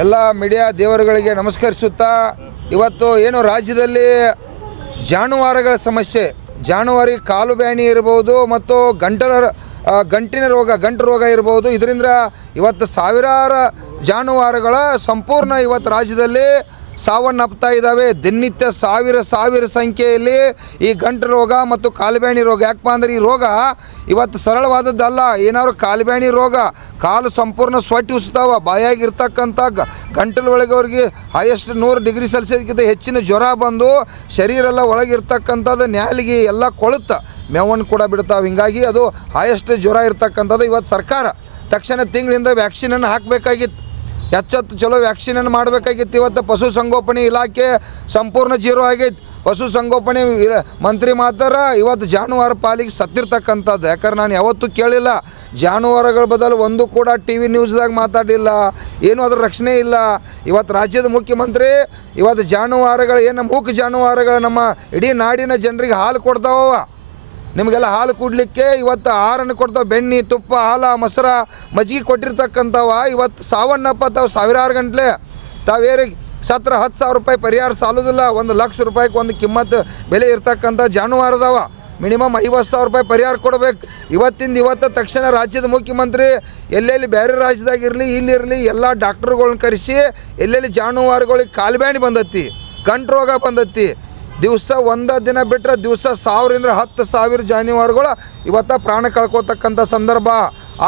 ಎಲ್ಲ ಮೀಡಿಯಾ ದೇವರುಗಳಿಗೆ ನಮಸ್ಕರಿಸುತ್ತಾ, ಇವತ್ತು ಏನು ರಾಜ್ಯದಲ್ಲಿ ಜಾನುವಾರುಗಳ ಸಮಸ್ಯೆ ಜಾನುವಾರಿ ಕಾಲು ಬ್ಯಾನಿ ಇರ್ಬೋದು ಮತ್ತು ಗಂಟಲ ಗಂಟಿನ ರೋಗ, ಗಂಟು ರೋಗ ಇರ್ಬೋದು, ಇದರಿಂದ ಇವತ್ತು ಸಾವಿರಾರು ಜಾನುವಾರುಗಳ ಸಂಪೂರ್ಣ ಇವತ್ತು ರಾಜ್ಯದಲ್ಲಿ ಸಾವನ್ನಪ್ತಾ ಇದ್ದಾವೆ. ದಿನನಿತ್ಯ ಸಾವಿರ ಸಾವಿರ ಸಂಖ್ಯೆಯಲ್ಲಿ ಈ ಗಂಟು ರೋಗ ಮತ್ತು ಕಾಲುಬ್ಯಾಣಿ ರೋಗ ಯಾಕಪ್ಪ ಅಂದರೆ ಈ ರೋಗ ಇವತ್ತು ಸರಳವಾದದ್ದಲ್ಲ. ಏನಾದ್ರು ಕಾಲುಬ್ಯಾಣಿ ರೋಗ, ಕಾಲು ಸಂಪೂರ್ಣ ಸ್ವಟ್ಟಿ ಉಸ್ತಾವ, ಬಾಯಾಗಿರ್ತಕ್ಕಂಥ ಗಂಟಲು ಒಳಗವ್ರಿಗೆ ಹೈಯೆಸ್ಟ್ ನೂರು ಡಿಗ್ರಿ ಸೆಲ್ಸಿಯಸ್ಗಿಂತ ಹೆಚ್ಚಿನ ಜ್ವರ ಬಂದು ಶರೀರ ಎಲ್ಲ ಒಳಗಿರ್ತಕ್ಕಂಥದ್ದು, ನ್ಯಾಲಿಗೆ ಎಲ್ಲ ಕೊಳುತ್ತ, ಮೇವನ್ನು ಕೂಡ ಬಿಡ್ತಾವೆ. ಹಿಂಗಾಗಿ ಅದು ಹೈಯೆಸ್ಟ್ ಜ್ವರ ಇರ್ತಕ್ಕಂಥದ್ದು ಇವತ್ತು ಸರ್ಕಾರ ತಕ್ಷಣ ತಿಂಗಳಿಂದ ವ್ಯಾಕ್ಸಿನನ್ನು ಹಾಕಬೇಕಾಗಿತ್ತು. ಎಚ್ಚೊತ್ತು ಚಲೋ ವ್ಯಾಕ್ಸಿನನ್ನು ಮಾಡಬೇಕಾಗಿತ್ತು. ಇವತ್ತು ಪಶು ಸಂಗೋಪನೆ ಇಲಾಖೆ ಸಂಪೂರ್ಣ ಜೀರೋ ಆಗೈತೆ. ಪಶು ಸಂಗೋಪನೆ ಇರ- ಮಂತ್ರಿ ಮಾತ್ರ, ಇವತ್ತು ಜಾನುವಾರು ಪಾಲಿಗೆ ಸತ್ತಿರ್ತಕ್ಕಂಥದ್ದು. ಯಾಕಂದ್ರೆ ನಾನು ಯಾವತ್ತೂ ಕೇಳಿಲ್ಲ. ಜಾನುವಾರುಗಳ ಬದಲು ಒಂದು ಕೂಡ ಟಿ ವಿ ನ್ಯೂಸ್ದಾಗ ಮಾತಾಡಲಿಲ್ಲ ಏನೂ ಅದ್ರ ರಕ್ಷಣೆ ಇಲ್ಲ. ಇವತ್ತು ರಾಜ್ಯದ ಮುಖ್ಯಮಂತ್ರಿ, ಇವತ್ತು ಜಾನುವಾರುಗಳು, ಏನು ಮೂಕ ಜಾನುವಾರುಗಳು ನಮ್ಮ ಇಡೀ ನಾಡಿನ ಜನರಿಗೆ ಹಾಲು ಕೊಡ್ತಾವ ನಿಮಗೆಲ್ಲ ಹಾಲು ಕುಡ್ಲಿಕ್ಕೆ ಇವತ್ತು ಆರನ್ನು ಕೊಡ್ತಾವೆ. ಬೆಣ್ಣೆ, ತುಪ್ಪ, ಹಾಲು, ಮೊಸರ, ಮಜ್ಜಿಗೆ ಕೊಟ್ಟಿರ್ತಕ್ಕಂಥವ ಇವತ್ತು ಸಾವನ್ನಪ್ಪ ತಾವು ಸಾವಿರಾರು ಗಂಟ್ಲೆ ತಾವೇರಿ ಸತ್ರ ಹತ್ತು ಸಾವಿರ ರೂಪಾಯಿ ಪರಿಹಾರ ಸಾಲೋದಿಲ್ಲ. ಒಂದು ಲಕ್ಷ ರೂಪಾಯಿಗೆ ಒಂದು ಕಿಮ್ಮತ್ತು ಬೆಲೆ ಇರ್ತಕ್ಕಂಥ ಜಾನುವಾರು ಅದಾವ ಮಿನಿಮಮ್ ಐವತ್ತು ಸಾವಿರ ರೂಪಾಯಿ ಪರಿಹಾರ ಕೊಡಬೇಕು. ಇವತ್ತಿಂದ ಇವತ್ತು ತಕ್ಷಣ ರಾಜ್ಯದ ಮುಖ್ಯಮಂತ್ರಿ ಎಲ್ಲೆಲ್ಲಿ ಬೇರೆ ರಾಜ್ಯದಾಗಿರಲಿ ಇಲ್ಲಿರಲಿ ಎಲ್ಲ ಡಾಕ್ಟ್ರುಗಳ್ನ ಕರೆಸಿ ಎಲ್ಲೆಲ್ಲಿ ಜಾನುವಾರುಗಳಿಗೆ ಕಾಲ್ಬ್ಯಾಣಿ ಬಂದತ್ತಿ ಗಂಟು ರೋಗ ಬಂದತಿ ದಿವಸ ಒಂದು ದಿನ ಬಿಟ್ಟರೆ ದಿವಸ ಸಾವಿರದಿಂದ ಹತ್ತು ಸಾವಿರ ಜಾನುವಾರುಗಳು ಇವತ್ತು ಪ್ರಾಣ ಕಳ್ಕೊತಕ್ಕಂಥ ಸಂದರ್ಭ.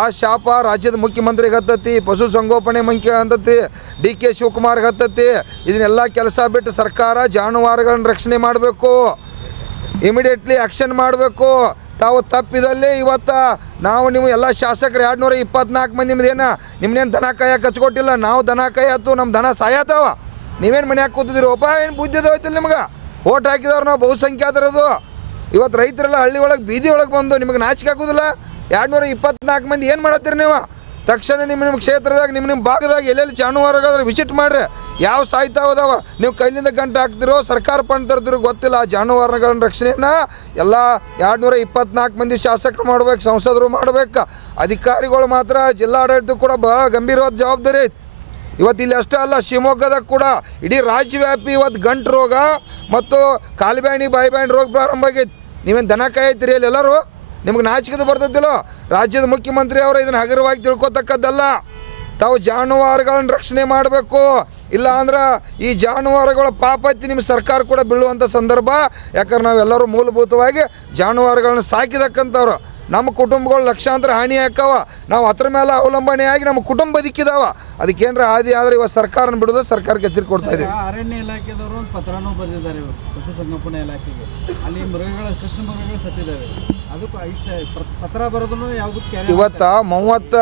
ಆ ಶಾಪ ರಾಜ್ಯದ ಮುಖ್ಯಮಂತ್ರಿಗೆ ಹತ್ತತಿ, ಪಶು ಸಂಗೋಪನೆ ಮಂತ್ರಿ ಹತ್ತತಿ, ಡಿ ಕೆ ಶಿವಕುಮಾರ್ಗೆ ಹತ್ತತಿ. ಇದನ್ನೆಲ್ಲ ಕೆಲಸ ಬಿಟ್ಟು ಸರ್ಕಾರ ಜಾನುವಾರುಗಳನ್ನ ರಕ್ಷಣೆ ಮಾಡಬೇಕು. ಇಮಿಡಿಯೇಟ್ಲಿ ಆ್ಯಕ್ಷನ್ ಮಾಡಬೇಕು. ತಾವು ತಪ್ಪಿದಲ್ಲಿ ಇವತ್ತು ನಾವು ನೀವು ಎಲ್ಲ ಶಾಸಕರು ಎರಡು ನೂರ ಇಪ್ಪತ್ನಾಲ್ಕು ಮಂದಿ ನಿಮ್ದೇನು ನಿಮ್ಮನ್ನೇನು ದನ ಕಾಯಕ್ಕೆ ಹಚ್ಕೊಟ್ಟಿಲ್ಲ? ನಾವು ದನ ಕಾಯತ್ತು ನಮ್ಮ ದನ ಸಾಯತ್ತವ ನೀವೇನು ಮನ್ಯಾಗ ಕೂತಿದ್ದೀರಿ? ಒಪ್ಪ ಏನು ಬುದ್ಧಿ ಹೋಯ್ತಿಲ್ಲ ನಿಮ್ಗೆ? ಓಟ್ ಹಾಕಿದವ್ರು ನಾವು ಬಹುಸಂಖ್ಯಾತರದು ಇವತ್ತು ರೈತರೆಲ್ಲ ಹಳ್ಳಿ ಒಳಗೆ, ಬೀದಿ ಒಳಗೆ ಬಂದು ನಿಮಗೆ ನಾಚಿಕೆ ಆಗೋದಿಲ್ಲ. ಎರಡು ನೂರ ಇಪ್ಪತ್ನಾಲ್ಕು ಮಂದಿ ಏನು ಮಾಡತ್ತೀರಿ ನೀವು? ತಕ್ಷಣ ನಿಮ್ಮ ನಿಮ್ಮ ಕ್ಷೇತ್ರದಾಗ, ನಿಮ್ಮ ನಿಮ್ಮ ಭಾಗದಾಗ ಎಲ್ಲೆಲ್ಲಿ ಜಾನುವಾರುಗಳಾದ್ರೆ ವಿಸಿಟ್ ಮಾಡ್ರಿ. ಯಾವ ಸಾಯ್ತಾವ ಅದಾವ ನೀವು ಕೈಲಿಂದ ಗಂಟೆ ಹಾಕ್ತಿರೋ ಸರ್ಕಾರ ಪಣ ಗೊತ್ತಿಲ್ಲ. ಆ ಜಾನುವಾರುಗಳನ್ನ ರಕ್ಷಣೆಯನ್ನ ಎಲ್ಲ ಎರಡು ನೂರ ಇಪ್ಪತ್ನಾಲ್ಕು ಮಂದಿ ಶಾಸಕರು ಮಾಡ್ಬೇಕು, ಸಂಸದರು ಮಾಡ್ಬೇಕು. ಅಧಿಕಾರಿಗಳು ಮಾತ್ರ ಜಿಲ್ಲಾಡಳಿತ ಕೂಡ ಬಹಳ ಗಂಭೀರವಾದ ಜವಾಬ್ದಾರಿ ಐತಿ. ಇವತ್ತು ಇಲ್ಲಿ ಅಷ್ಟೇ ಅಲ್ಲ ಶಿವಮೊಗ್ಗದಾಗ ಕೂಡ ಇಡೀ ರಾಜ್ಯವ್ಯಾಪಿ ಇವತ್ತು ಗಂಟು ರೋಗ ಮತ್ತು ಕಾಲುಬ್ಯಾಣಿ ಬಾಯಿಬ್ಯಾಣಿ ರೋಗ ಪ್ರಾರಂಭ ಆಗೈತಿ. ನೀವೇನು ದನ ಕಾಯ್ತೀರಿ ಅಲ್ಲಿ ಎಲ್ಲರೂ? ನಿಮ್ಗೆ ನಾಚಿಕೆದು ಬರ್ತದಿಲ್ಲೋ ರಾಜ್ಯದ ಮುಖ್ಯಮಂತ್ರಿ ಅವರು ಇದನ್ನು ಹಗುರವಾಗಿ ತಿಳ್ಕೊತಕ್ಕದ್ದಲ್ಲ. ತಾವು ಜಾನುವಾರುಗಳನ್ನು ರಕ್ಷಣೆ ಮಾಡಬೇಕು. ಇಲ್ಲ ಅಂದ್ರೆ ಈ ಜಾನುವಾರುಗಳ ಪಾಪತ್ತಿ ನಿಮ್ಮ ಸರ್ಕಾರ ಕೂಡ ಬೀಳುವಂಥ ಸಂದರ್ಭ. ಯಾಕಂದ್ರೆ ನಾವೆಲ್ಲರೂ ಮೂಲಭೂತವಾಗಿ ಜಾನುವಾರುಗಳನ್ನ ಸಾಕಿದಕ್ಕಂಥವ್ರು. ನಮ್ಮ ಕುಟುಂಬಗಳು ಲಕ್ಷಾಂತರ ಹಾನಿ ಆಕ್ಕವ. ನಾವು ಅದ್ರ ಮೇಲೆ ಅವಲಂಬನೆಯಾಗಿ ನಮ್ಮ ಕುಟುಂಬ ದಿಕ್ಕಿದಾವ ಅದಕ್ಕೇನ್ರ ಹಾದಿ ಆದ್ರೆ ಇವತ್ತು ಸರ್ಕಾರನ ಬಿಡೋದು ಸರ್ಕಾರಕ್ಕೆ ಎಚ್ಚರಿಕೆ ಕೊಡ್ತಾ ಇದ್ದೀವಿ ಅರಣ್ಯ ಇಲಾಖೆದವರು ಒಂದು ಪತ್ರನೂ ಬರೆದಿದ್ದಾರೆ ಇವರು ಪಶು ಸಂಗೋಪನೆ ಇಲಾಖೆಗೆ. ಅಲ್ಲಿ ಮೃಗಗಳ ಕೃಷ್ಣ ಮೃಗಗಳು ಸತ್ತಿದ್ದಾವೆ. ಅದಕ್ಕೂ ಪತ್ರ ಬರೋದನ್ನು ಯಾವುದಕ್ಕೆ ಇವತ್ತು ಮೂವತ್ತ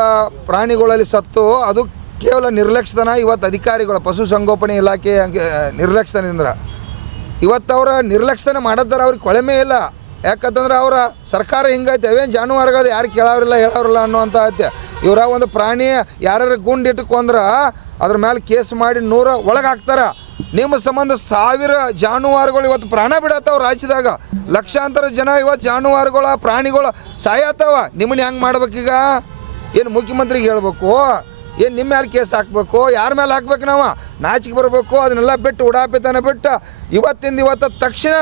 ಪ್ರಾಣಿಗಳಲ್ಲಿ ಸತ್ತು ಅದು ಕೇವಲ ನಿರ್ಲಕ್ಷ್ಯತನ ಇವತ್ತು ಅಧಿಕಾರಿಗಳು ಪಶು ಸಂಗೋಪನೆ ಇಲಾಖೆ ಹಂಗೆ ನಿರ್ಲಕ್ಷ್ಯತನದಿಂದ ಇವತ್ತು ಅವರ ನಿರ್ಲಕ್ಷ್ಯತನ ಮಾಡತ್ತಾರ ಅವ್ರಿಗೆ ಕೊಳೆಮೇ ಇಲ್ಲ. ಯಾಕಂತಂದ್ರೆ ಅವರ ಸರ್ಕಾರ ಹಿಂಗೈತೆ, ಅವೇನು ಜಾನುವಾರುಗಳು ಯಾರು ಕೇಳೋರಿಲ್ಲ ಹೇಳೋರಿಲ್ಲ ಅನ್ನುವಂಥ ಐತೆ. ಇವರ ಒಂದು ಪ್ರಾಣಿ ಯಾರು ಗುಂಡಿಟ್ಟು ಕೊಂದ್ರ ಅದ್ರ ಮೇಲೆ ಕೇಸ್ ಮಾಡಿ ನೂರ ಒಳಗೆ ಹಾಕ್ತಾರೆ ನಿಮ್ಮ ಸಂಬಂಧ ಸಾವಿರ ಜಾನುವಾರುಗಳು ಇವತ್ತು ಪ್ರಾಣ ಬಿಡತ್ತವ ರಾಜ್ಯದಾಗ. ಲಕ್ಷಾಂತರ ಜನ ಇವತ್ತು ಜಾನುವಾರುಗಳ ಪ್ರಾಣಿಗಳು ಸಾಯತ್ತವ ನಿಮ್ಮನ್ನ ಹೆಂಗೆ ಮಾಡ್ಬೇಕೀಗ? ಏನು ಮುಖ್ಯಮಂತ್ರಿಗೆ ಹೇಳ್ಬೇಕು? ಏನು ನಿಮ್ಮ ಯಾರು ಕೇಸ್ ಹಾಕ್ಬೇಕು? ಯಾರ ಮೇಲೆ ಹಾಕ್ಬೇಕು ನಾವು? ನಾಚಿಕೆ ಬರಬೇಕು, ಅದನ್ನೆಲ್ಲ ಬಿಟ್ಟು ಉಡಾಪಿತನ ಬಿಟ್ಟು ಇವತ್ತಿಂದ ಇವತ್ತ ತಕ್ಷಣ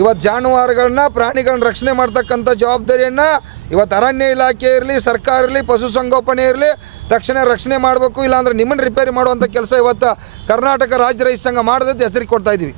ಇವತ್ತು ಜಾನುವಾರುಗಳನ್ನ, ಪ್ರಾಣಿಗಳನ್ನ ರಕ್ಷಣೆ ಮಾಡ್ತಕ್ಕಂಥ ಜವಾಬ್ದಾರಿಯನ್ನು ಇವತ್ತು ಅರಣ್ಯ ಇಲಾಖೆ ಇರಲಿ, ಸರ್ಕಾರ ಇರಲಿ ಪಶುಸಂಗೋಪನೆ ಇರಲಿ, ತಕ್ಷಣ ರಕ್ಷಣೆ ಮಾಡಬೇಕು, ಇಲ್ಲಾಂದ್ರೆ ನಿಮ್ಮನ್ನು ರಿಪೇರಿ ಮಾಡುವಂಥ ಕೆಲಸ ಇವತ್ತು ಕರ್ನಾಟಕ ರಾಜ್ಯ ರೈತ ಸಂಘ ಹೆಸರಿಗೆ ಕೊಡ್ತಾ ಇದ್ದೀವಿ